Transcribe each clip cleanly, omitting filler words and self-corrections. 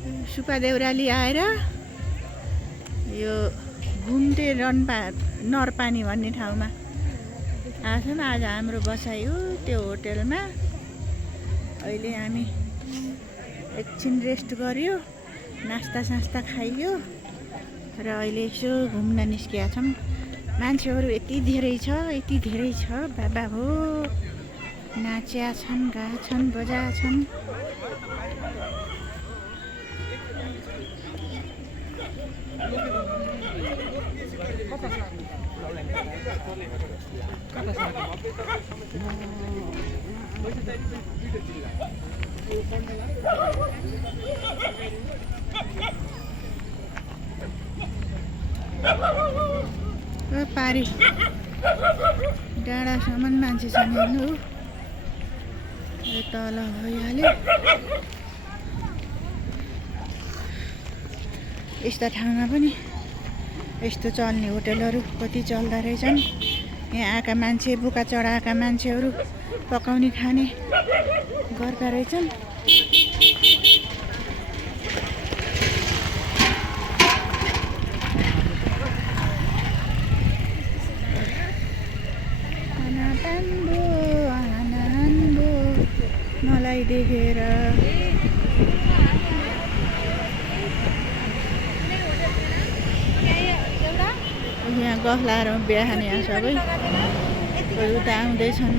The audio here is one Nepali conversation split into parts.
सुपा देउराली आएर यो घुम्टे नरपानी भन्ने ठाउँमा आएको छौँ। आज हाम्रो बसाइ हो त्यो होटेलमा। अहिले हामी एकछिन रेस्ट गर्यो, नास्ता खाइयो र अहिले यसो घुम्न निस्किया छौँ। मान्छेहरू यति धेरै छ बाबा हो। नाच्या छन्, गएको छन्, बजा छन्। पारी डाँडासम्म मान्छे छन् हेर्नु। तल भइहाल्यो। यस्ता ठाउँमा पनि यस्तो चल्ने होटेलहरू कति चल्दा रहेछन्। यहाँ आएका मान्छे, बोका चढाएका मान्छेहरू पकाउने खाने गर्दा रहेछन्। मलाई देखेर यहाँ गफ लाएर बिहा खाने यहाँ सबै उता आउँदैछन्।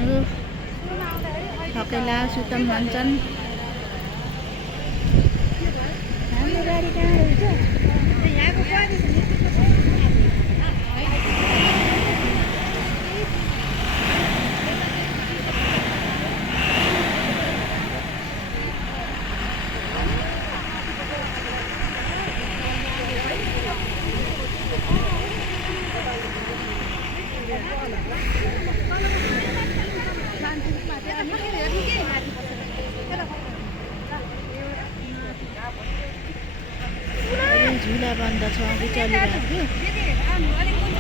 ठक्कै लासु त भन्छन्। हाम्रो गाडी कहाँ रहेछ? झुला बन्द छ, अघि चलिरहेको थियो।